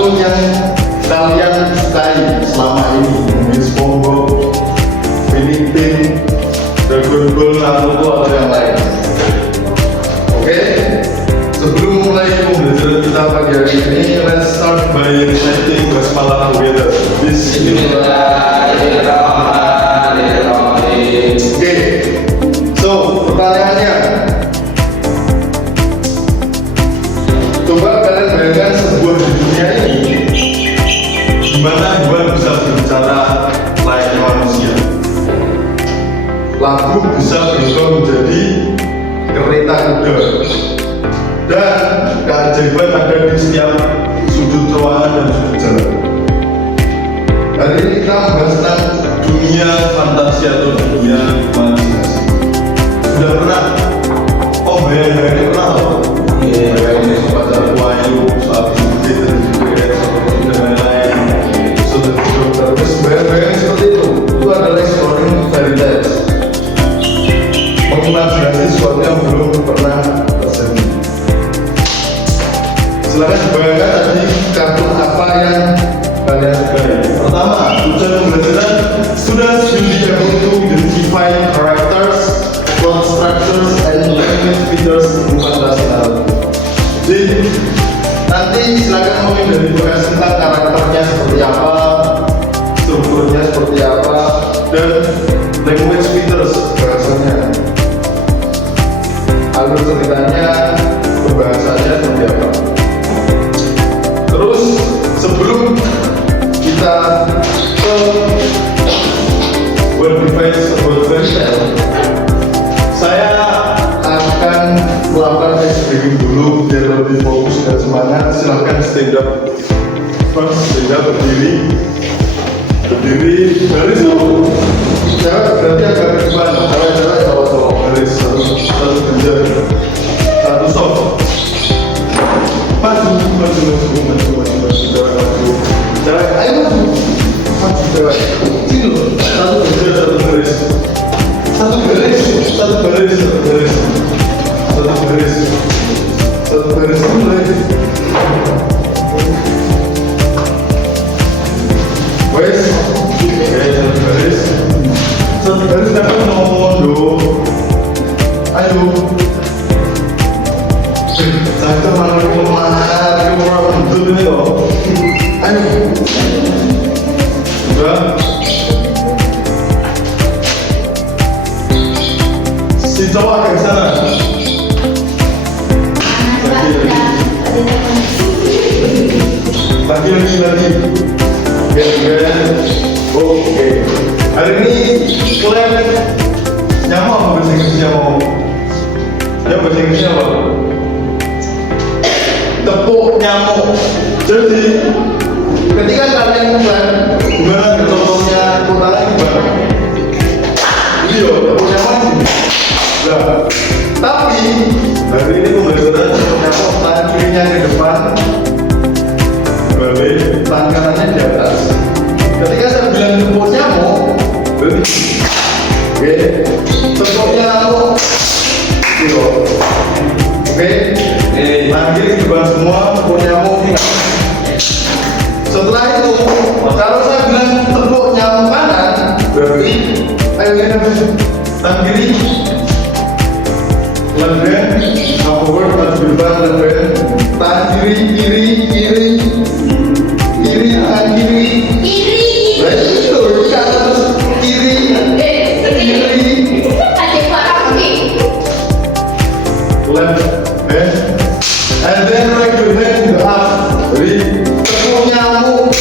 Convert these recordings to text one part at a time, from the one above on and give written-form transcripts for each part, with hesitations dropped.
kartun yang kalian sukai selama ini, mungkin SpongeBob, Philippine, Dragon Ball, Naruto atau yang lain. Oke, sebelum mulai pembelajaran kita pagi hari ini, let's start by reciting basmalah together. Bismillahirrahmanirrahim. Oke, so pertanyaannya, coba kalian bayangkan sebuah di dunia ini di mana hewan bisa berbicara layaknya manusia, lagu bisa berubah menjadi kereta kuda, dan keajaiban ada di setiap sudut ruangan dan sudut jalan. Hari ini kita membahas tentang dunia fantasi atau dunia imajinasi. Sudah pernah? Oh, bayang-bayang pernah loh. Bayang-bayang baca Wahyu, soal Jupiter, dan lain-lain. Sudah terus bayang-bayang seperti itu. Itu adalah exploring fairy tales, mengimajinasi sesuatu yang belum pernah terjadi. Silakan bayangkan tadi kartun apa yang kalian sukai. Pertama, tujuan pembelajaran students will be able to identify characters, plot structures, and language features in fantasi Naruto. Jadi nanti silakan mengidentifikasi tentang karakternya seperti apa, strukturnya seperti apa, dan language features bahasanya, alur ceritanya, pembahasannya seperti apa. Terus sebelum kita ke what defines about fairy tale, saya akan melakukan ice breaking dulu biar lebih fokus dan semangat. Silahkan stand up, first stand up, berdiri baris dulu. Saya berarti agak ke depan, cewek-cewek cowok-cowok baris satu kerja, satu soft. Maju, cewek, ayo maju, cewek, sini loh, satu kerja, satu baris, mulai. Wes, satu baris dapat nomor. Ayo. Saya malah betul ini loh. Ayo. Sudah. Si cowok ke sana. Lagi. Oke. Hari ini kalian nyaman apa bahasa Inggrisnya mau? Ya bahasa Inggrisnya apa? Tepuk nyamuk. Jadi ketika kalian gimana contohnya kotanya gimana? Iya, tepuk nyamuk sini. Nah, tapi hari ini pembelajaran tepuk nyamuk, tangan kirinya ke depan, balik, tangan kanannya di atas. Ketika saya bilang tepuk nyamuk, berarti oke, tepuk nyamuk. Iya. Oke, tangan kiri di depan semua, tepuk nyamuk tinggal. Setelah itu, kalau saya bilang tepuk nyamuk kanan, berarti ayo kita tangan kiri, leben, forward, maju ke depan, leben, tangan kiri, tangan kiri. Nah itu ke atas, kiri. Left, and then right your hand in the up. Jadi tepuk nyamuk,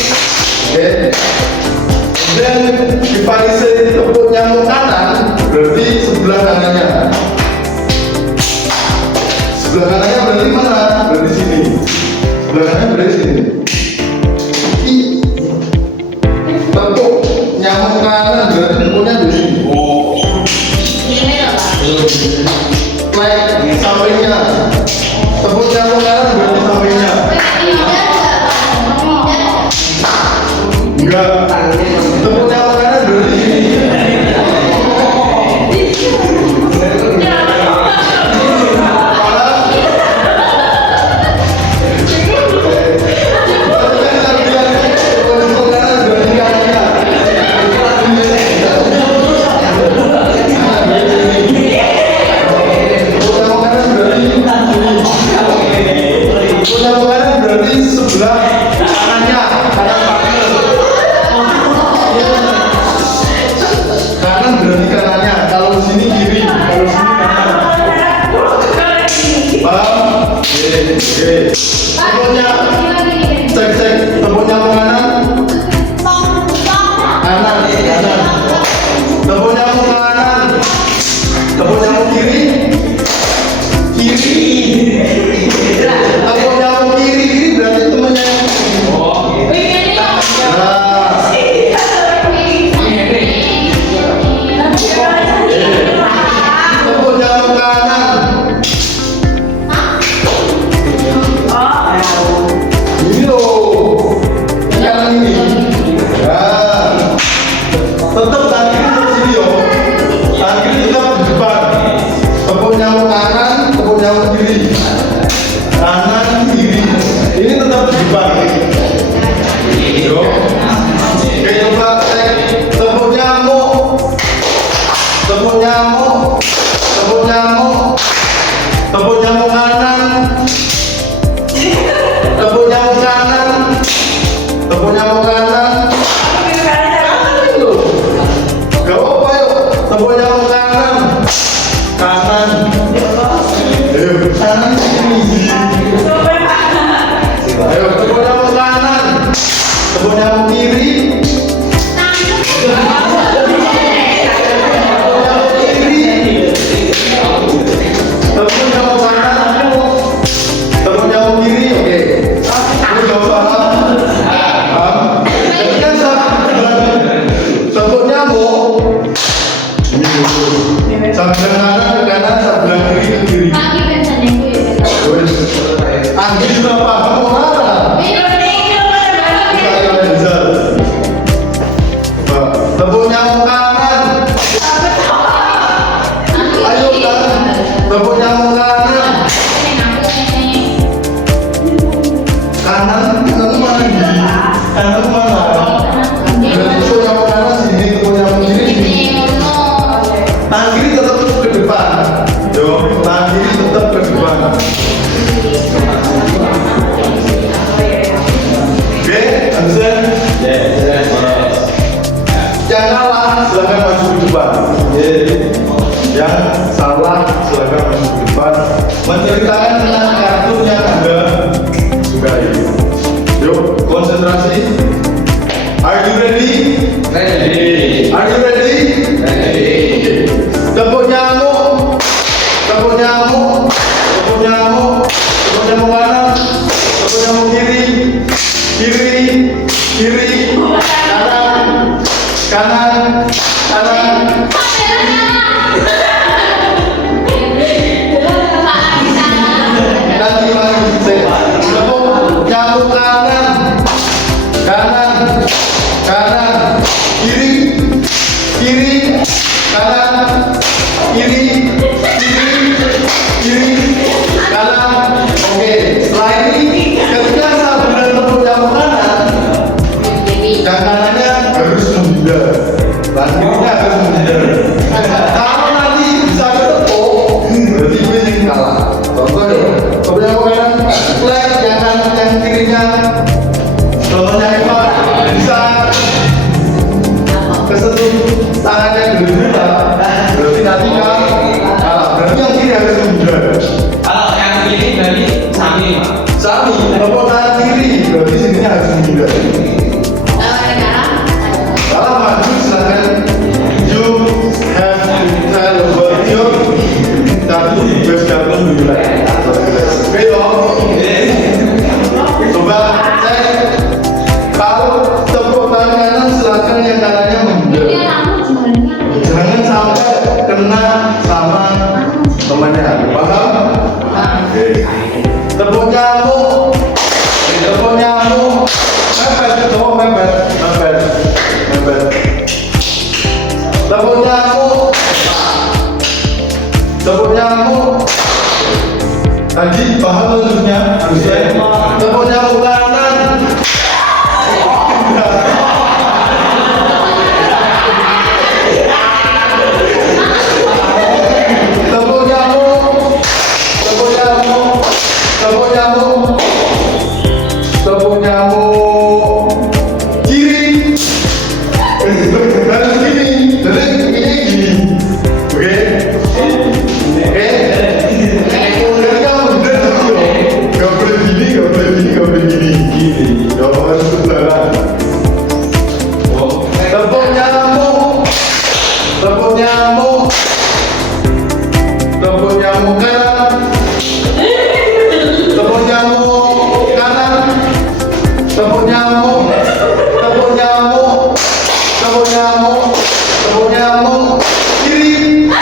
okay. Dan if I say tepuk nyamuk kanan, berarti sebelah kanannya. Sebelah kanannya berarti mana? Berarti sini. Sebelah kanannya berarti sini. Tepuk nyamuk kanan berarti tepuknya di sini. Oh. Like sampingnya. Tepuk nyamuk kanan berarti sampingnya. Enggak. Tepuk nyamuk kanan berarti sini. berarti sebelah kanannya, kanan partner. Kanan berarti kanannya. Kalau di sini kiri, kalau di sini kanan. Paham? Oke. Tepuknya, cek. Tepuknya mau kanan. Kanan. Tepuknya mau kanan. Tepuknya mau kiri. Tepuknya mau kiri berarti temennya. Tepuknya mau kanan. Ini loh, yang ini. Tetap tangan kiri terus sini yo. Tangan kiri tetap di depan. Tepuknya mau kanan, tepuknya mau kiri. Kanan kiri. Ini tetap di depan. Yo. Oke, coba cek tepuk nyamuk. Tepuk nyamuk. Tepuk nyamuk. Tepuk nyamuk kanan. Tepuk nyamuk kanan. Tepuk nyamuk kanan. Gak apa-apa yuk. Tepuk nyamuk kanan. Kanan. Ayo, kanan sini. Ayo, tepuk nyamuk kanan. Tepuk nyamuk kiri. Tepuk nyamuk kanan. Tepuk nyamuk kiri. Oke. Ini jauh paham? Paham? Jadi kan tepuk nyamuk. Sebelah kanan ke kanan, sebelah kiri ke kiri. Anggi juga paham mana? Tepuk nyamuk kanan. Ayo kan, tepuk nyamuk kanan. Kanan mana ini? Kanan mana? Berarti tepuk nyamuk kanan sini, tepuk nyamuk kiri sini. Tangan kiri tetap ke depan. Yo, tangan kiri tetap ke depan. Oke, understand? Yang salah silakan maju ke depan. Yang salah silakan maju ke depan. Menceritakan tentang kartun yang Anda sukai. Yuk, konsentrasi. Are you ready? Ready. Are you ready? Ready. Tepuk nyamuk. Tepuk nyamuk. Tepuk nyamuk. Tepuk nyamuk kanan. Tepuk nyamuk kiri. Kiri. Kiri. Kanan. Kanan. Kanan. Nanti lagi tepuk nyamuk kanan. Kanan. Kanan. Kiri. Kiri. Kanan. Kiri. Kiri. Kiri. Kanan. Oke, setelah ini ketika saya benar tepuk nyamuk kanan, yang kanannya harus menghindar, dan kirinya harus menghindar. Kalau nanti bisa ketepuk, berarti gue yang kalah. Contoh ya, tepuk nyamuk kanan, flag yang kanan, yang kirinya. Contohnya Eva bisa kesentuh tangannya berbeda, berarti nanti kalah. Berarti yang kiri harus menghindar. Kalau yang ini berarti sami, Pak. Sami, tepuk tangan kiri, berarti sininya harus menghindar. Kalau maju silakan. You have to tell about your kartu best kartu mulai. Oke dong. Coba cek. Kalau tepuk tangan kanan silakan yang kanannya menghindar. Jangan sampai kena sama temannya. Paham? Oke. Tepuk nyamuk. Tepuk nyamuk. Mepet, tepuk mepet. Tepuk nyamuk. Tepuk nyamuk. Tadi paham tentunya. Tepuk nyamuk kanan. Tepuk nyamuk. Tepuk nyamuk. Tepuk nyamuk. tepuk nyamuk kiri. Harus gini, jadi ini gini. Oke? Oke? Jadi kamu bener dulu. Gak boleh gini, gak boleh gini, gak boleh gini. Gini. Gak harus sebelah. Tepuk nyamuk. Tepuk nyamuk. Tepuk nyamuk kanan. Tepuk nyamuk kanan. Tepuk nyamuk. Tepuk nyamuk. Tepuk nyamuk. Tepuk nyamuk kiri. Tepuk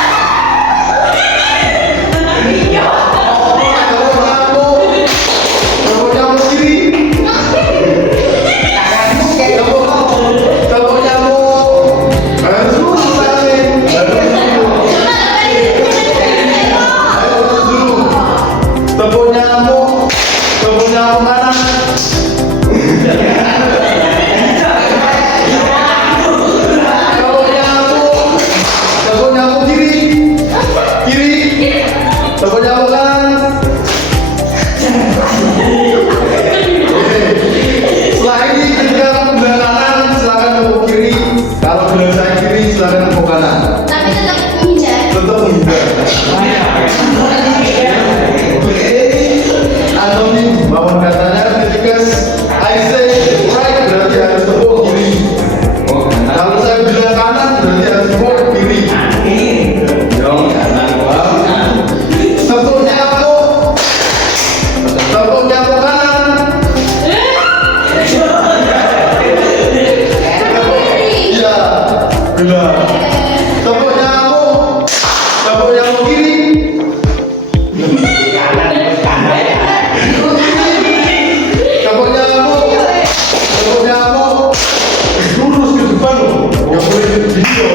nyamuk. Tepuk nyamuk kiri. Tepuk nyamuk. Harus lurus tangannya. Harus lurus dulu. Tepuk nyamuk. Tepuk nyamuk kanan. Tepuk nyamuk. Tepuk nyamuk kiri. Kiri. Tepuk nyamuk kanan. Oke. Setelah ini ketika belah kanan silakan tepuk kiri. Kalau belah saya kiri silakan tepuk kanan. Tapi tetap menghindar. Tetap menghindar. Antoni bangun katanya ketika I say right berarti harus tepuk kiri. Kalau saya bilang kanan berarti harus tepuk kiri. Tepuk nyamuk. Tepuk nyamuk kanan. Iya. Benar. Tepuk nyamuk. Tepuk nyamuk kiri. Tepuk nyamuk. Tepuk nyamuk. Lurus ke depan loh. Nggak boleh ke video.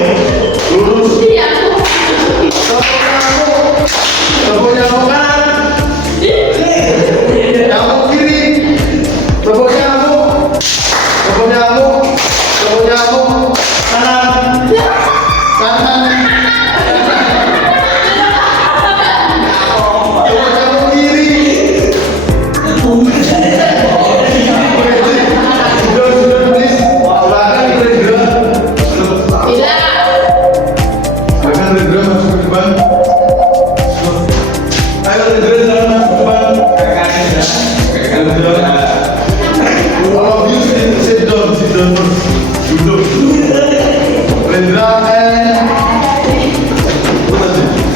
Lurus. Iya. Tepuk nyamuk. Tepuk nyamuk kanan. Nyamuk kiri. Tepuk nyamuk. Tepuk nyamuk. Tepuk nyamuk kanan. Kanan. Tepuk nyamuk kiri. Sudah, please. Silakan Rendra. Tidak. Silakan Rendra masuk ke depan. Ayo Rendra sana masuk ke depan. Rendra. All of you sit down first. Duduk. Rendra and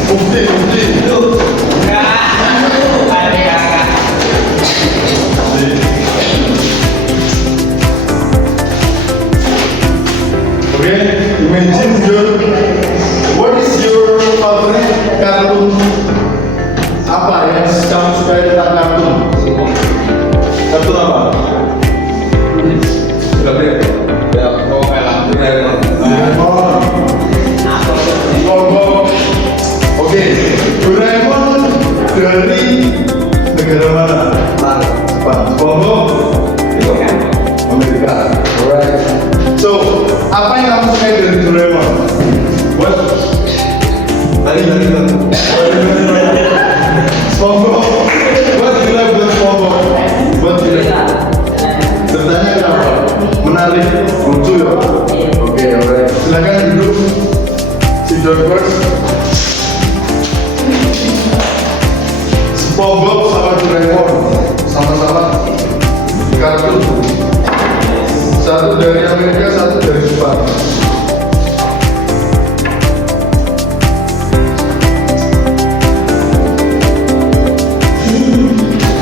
Mufti. Okay, imagine what is your favorite kartun? Apa yang kamu suka tentang kartun? Kartun apa? Doraemon. SpongeBob. Oke, Doraemon dari negara mana? Jepang. SpongeBob Amerika. Alright. So, apa yang kamu suka dari Doraemon? What? Tadi. SpongeBob. What do you like about SpongeBob? What do you like? Ceritanya kenapa? Menarik, lucu ya? Oke, alright. Silakan duduk. Sit down first. SpongeBob sama Doraemon sama-sama kartun. Satu dari Amerika, satu dari Jepang.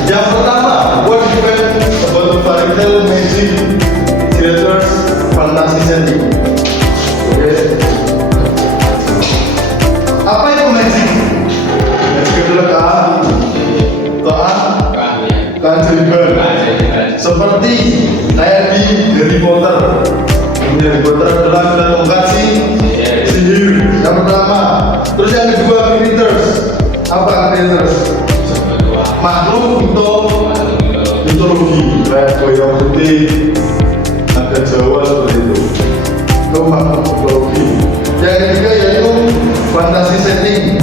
Yang pertama, what do you think about the fairy tale magic creators fantasy setting? Oke. Apa itu magic? Magic adalah keajaiban. Seperti kayak di Harry Potter. Harry Potter adalah benda tongkat sihir. Yang pertama. Terus yang kedua, creators. Apa creators? Makhluk untuk mitologi. Kayak goyang putih, naga Jawa seperti itu. Itu makhluk mitologi. Yang ketiga yaitu fantasi setting.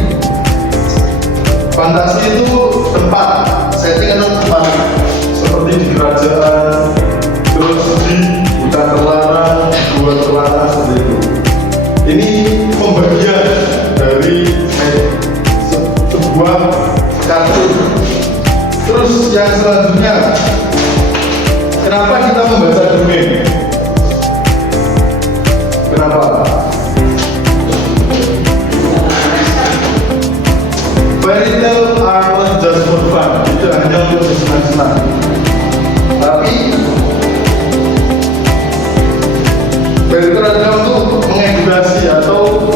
Fantasi itu tempat, setting adalah tempat seperti di kerajaan, Kenapa kita membaca dongeng? Kenapa? Fairy tale are not just for fun. Itu hanya untuk senang-senang. Tapi fairy tale adalah untuk mengedukasi atau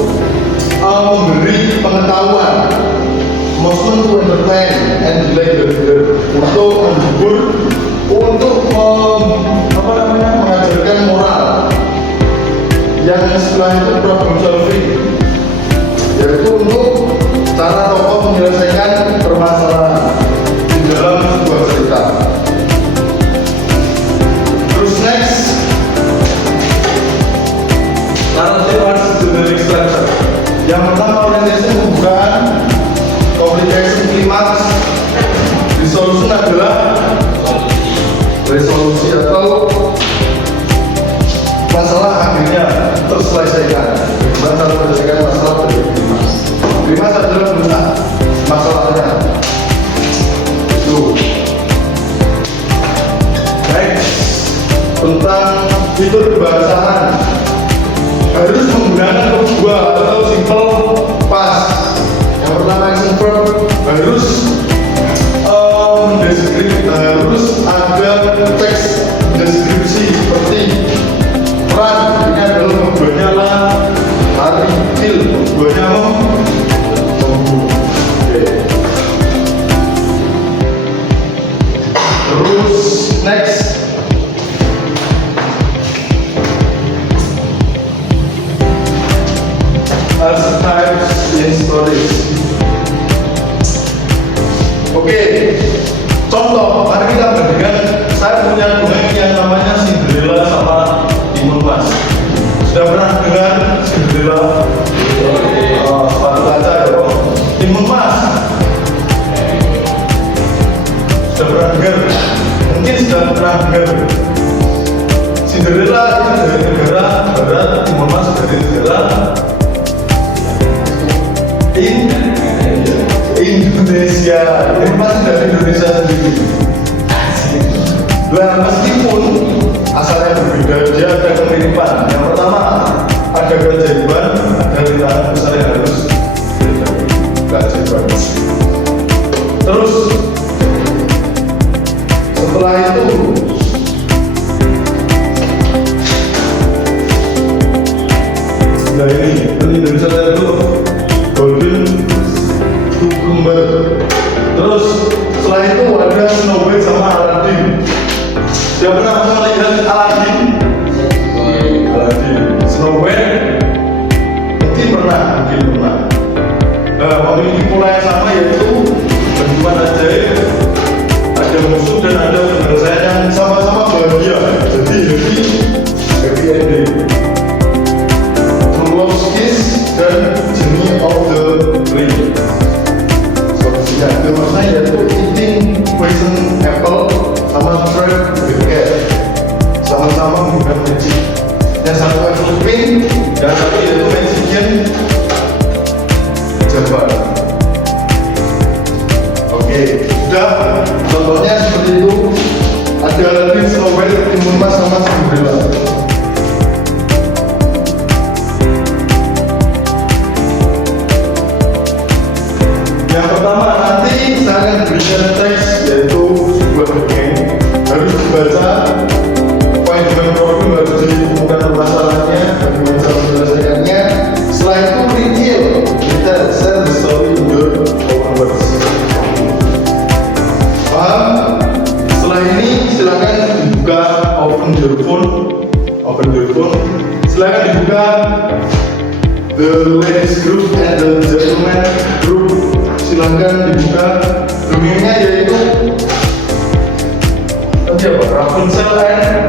memberi pengetahuan, maksudnya to entertain and delight the reader, untuk menghibur, untuk mengajarkan moral yang setelah itu problem solving, yaitu untuk cara tokoh menyelesaikan permasalahan di dalam sebuah cerita. Terus next, narrative arts generic structure. Yang pertama, orientasi pembukaan, complication, klimaks, resolution adalah resolusi atau masalah akhirnya terselesaikan. Bagaimana cara menyelesaikan masalah dari klimaks? Klimaks adalah puncak masalahnya. Itu. Next, tentang fitur kebahasaan. Harus menggunakan kedua atau simple past. Yang pertama action verb harus harus ada teks deskripsi seperti run, ini adalah membuatnya lah, lari, kill, membuatnya membunuh. Terus next, archetypes in stories. Oke, contoh, mari kita bandingkan. Saya punya dongeng yang namanya Cinderella sama Timun Mas. Sudah pernah dengar Cinderella? Sepatu kaca ya. Timun Mas sudah pernah dengar? Mungkin sudah pernah dengar. Cinderella itu dari negara barat, Timun Mas dari negara Indonesia. Ini masih dari Indonesia sendiri. Nah, meskipun asalnya berbeda, dia ada kemiripan. Yang pertama, ada keajaiban, ada rintangan besar yang harus keajaiban. Terus setelah itu nah ini Indonesia itu Golden Cucumber. Terus setelah itu ada Snow White sama Aladdin. Dia pernah melihat Aladdin? Snow White? Mungkin pernah. Memiliki pola yang sama, yaitu kehidupan ajaib, ada musuh dan ada penyelesaian yang sama-sama bahagia. Jadi happy ending. True Love's Kiss dan Journey of the Ring. Solusinya itu maksudnya yaitu eating poison apple sama Fred with cat, sama-sama menggunakan magic. Yang satu apple pink, yang satu yaitu magician Jabbar. Oke, sudah. Contohnya seperti itu. Ada Aladdin, Snow White, Timun Mas sama Cinderella. Yang pertama, nanti saya akan berikan teks, yaitu sebuah dongeng. Harus dibaca, poin-poin problem harus ditemukan permasalahannya, bagaimana cara menyelesaikannya. Setelah itu review, kita share the story in your own words. Paham? Setelah ini silakan dibuka open your phone. Silakan dibuka the ladies group and the gentleman group. Silakan dibuka. Dongengnya yaitu Rapunzel and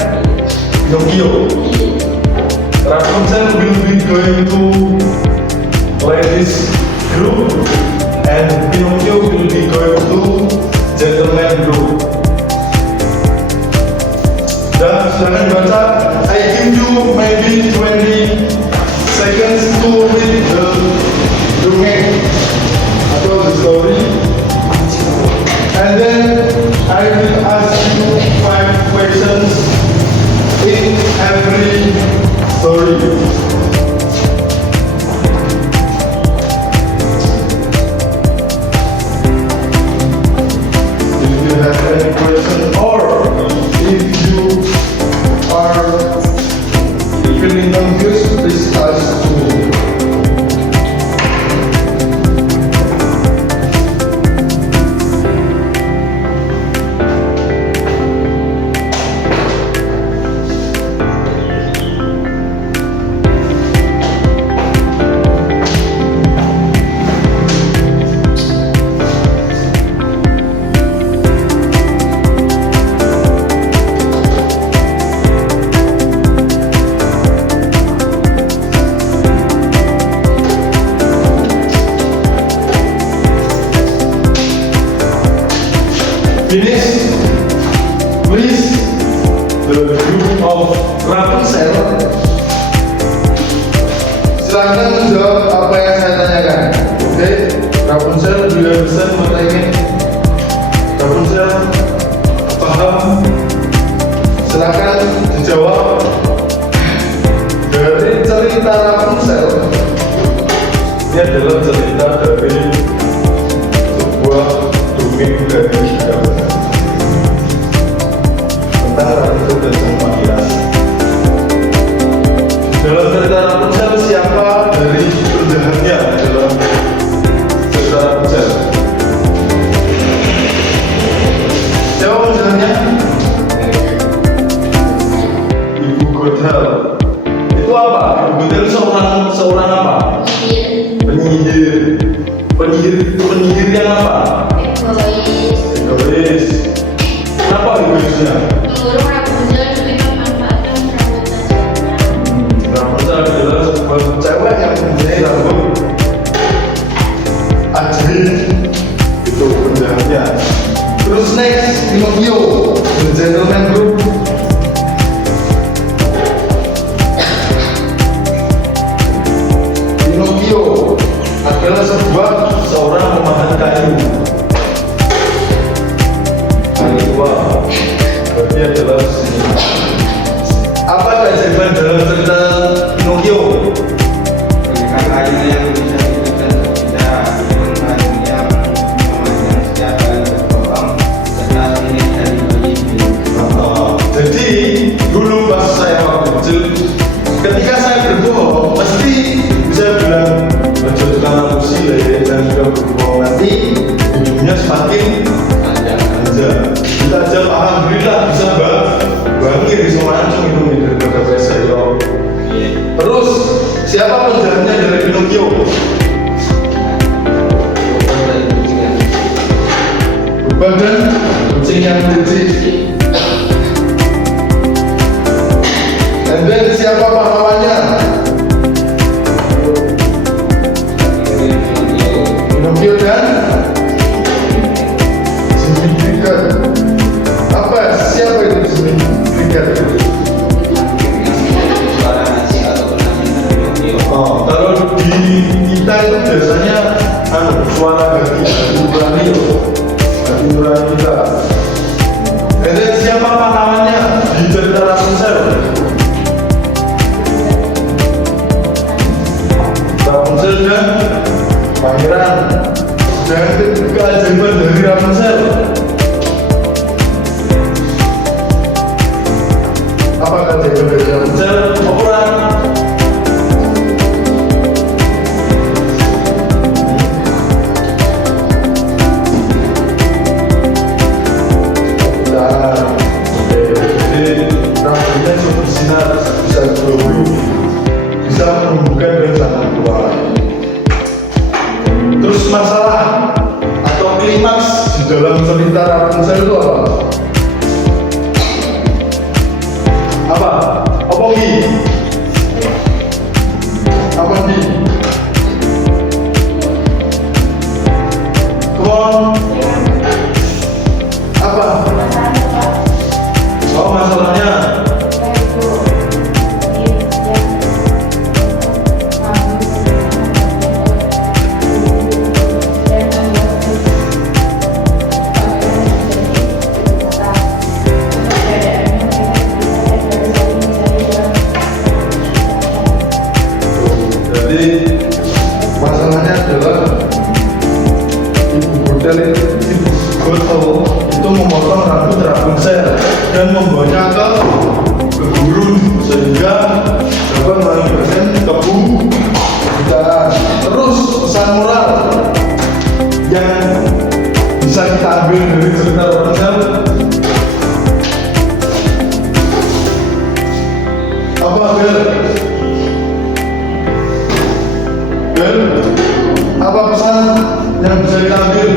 Pinocchio. Rapunzel will be going to ladies group and Pinocchio will be going to gentleman group. Dan silakan baca. I give you maybe 20 seconds to read the dongeng atau the story, and then I will ask you 5 questions. questions in every story. If you have any question or if you are feeling confused, please ask to me. Finish, please, the group of Rapunzel. Silakan menjawab apa yang saya tanyakan. Oke, Rapunzel juga bisa bertanya. Rapunzel, paham? Silakan dijawab. Dari cerita Rapunzel, ini adalah cerita dari sebuah dongeng dari tentang Rapunzel dan sang pangeran. Dalam cerita Rapunzel, siapa dari penjahatnya dalam cerita Rapunzel? Siapa penjahatnya? Ibu Gothel. Itu apa? Ibu Gothel seorang apa? Penyihir. Penyihir yang apa? Egois. Kenapa egoisnya? Menurut Rapunzel lebih memanfaatkan rambut saja. Rapunzel adalah sebuah cewek yang mempunyai rambut ajaib. Itu penjahatnya. Terus next, Pinocchio, The Gentleman Group. Pinocchio adalah seorang pemahat kayu. Kayu tua. Berarti adalah seniman. Apa keajaiban dalam cerita Pinocchio? Berikan kayu yang bisa diberikan tidak, kayu yang memanjang setiap kali berbohong, serta ini dari bayi. Jadi dulu pas saya waktu kecil, ketika saya berbohong, mesti bisa bilang menjatuhkan aku sile dan juga berbohong, nanti hidupnya semakin panjang. Kita aja alhamdulillah bisa bangkit di Semarang itu dari saya. Terus siapa penjahatnya dari Pinocchio? Beban dan kucing yang kecil. And then siapa pahlawannya? Pinocchio dan Jimmy Cricket. Apa? Siapa itu Jimmy Cricket? Oh, kalau di kita itu biasanya suara hati nurani kita. And then siapa pahlawannya di cerita Rapunzel? Rapunzel dan pangeran. Dan keajaiban dari Rapunzel. Apa keajaiban dari Rapunzel? Orang jadi rambutnya itu bersinar, bisa glowing, bisa menumbuhkan dan sangat kuat. Terus masalah atau klimaks di dalam cerita Rapunzel itu apa? Apa? Apa Gi? Apa Gi? Come on. Apa? Oh, masalahnya Apa Bel? Bel, apa pesan yang bisa diambil?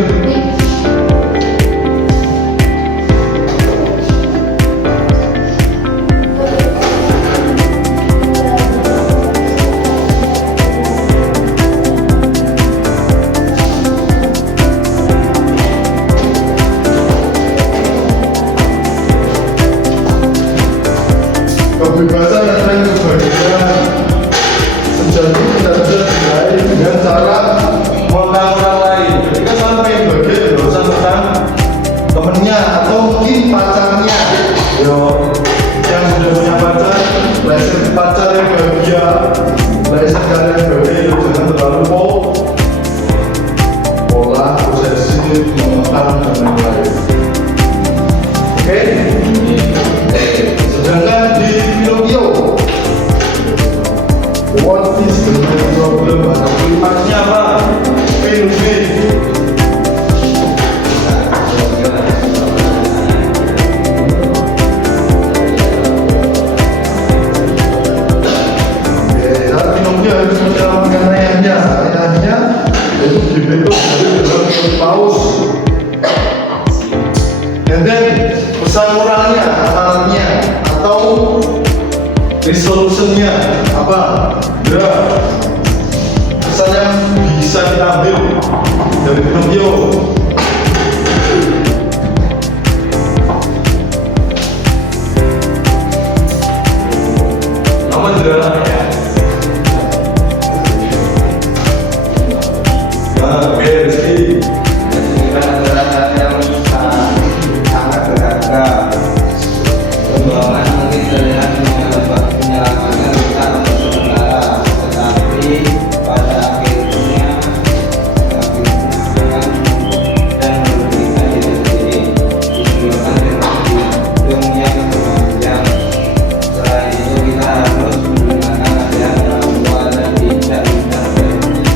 Kebebasan dan kebahagiaan sejati tidak bisa diraih dengan cara mengundang orang lain. Ketika sampai bagian urusan tentang temennya atau mungkin pacarnya, yo yang sudah punya pacar, lesson pacar yang bahagia, lesson kalian yang bahagia, jangan terlalu pola posesif, mengekang dan lain-lain. Oke? Sedangkan di Pinocchio, what is the main problem? Atau kalimatnya apa? Win-win. Dan Pinocchio harus menyelamatkan ayahnya. Ayahnya itu dibentuk dari dalam paus. And then pesan moralnya, amanatnya, atau resolutionnya apa? Ya, pesan yang bisa kita ambil dari Pinocchio. Aman tidak? Nah, oke, Rizky. Kesulitan adalah hal yang sangat berharga. Perjuangan mungkin terlihat menyelamatkan kita untuk sementara, tetapi pada akhirnya akan dan merugikan diri sendiri. Dikeluarkan dari dunia keberlanjutan. Selain itu kita harus menggunakan ajaran orang tua dan tidak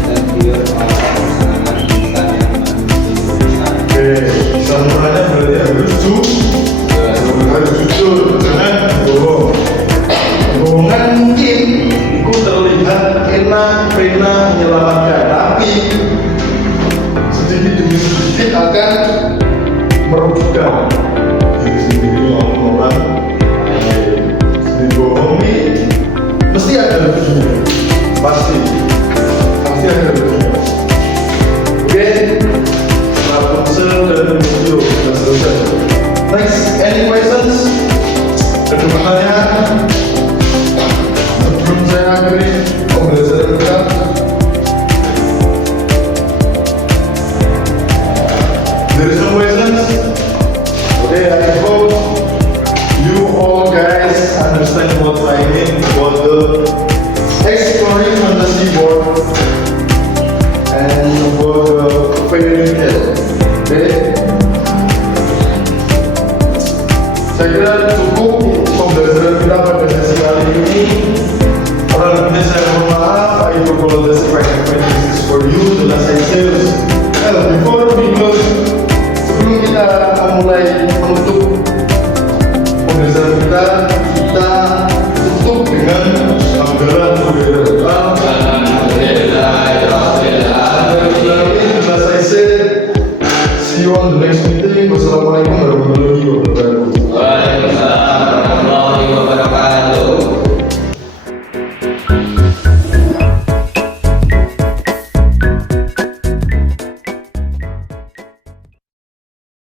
tergiur melakukan pasangan kita yang menunjukkan. Oke, salurannya berarti harus jujur, jangan bohong. Bohongan mungkin itu terlihat enak, pena, menyelamatkan, tapi sedikit demi sedikit akan merugikan diri sendiri maupun orang lain. Jadi bohong ini mesti ada lebihnya, pasti ada lebihnya. Oke, Rapunzel dan Pinocchio sudah selesai. Next, any questions? Ada pertanyaan? Sebelum saya akhiri pembelajaran kita,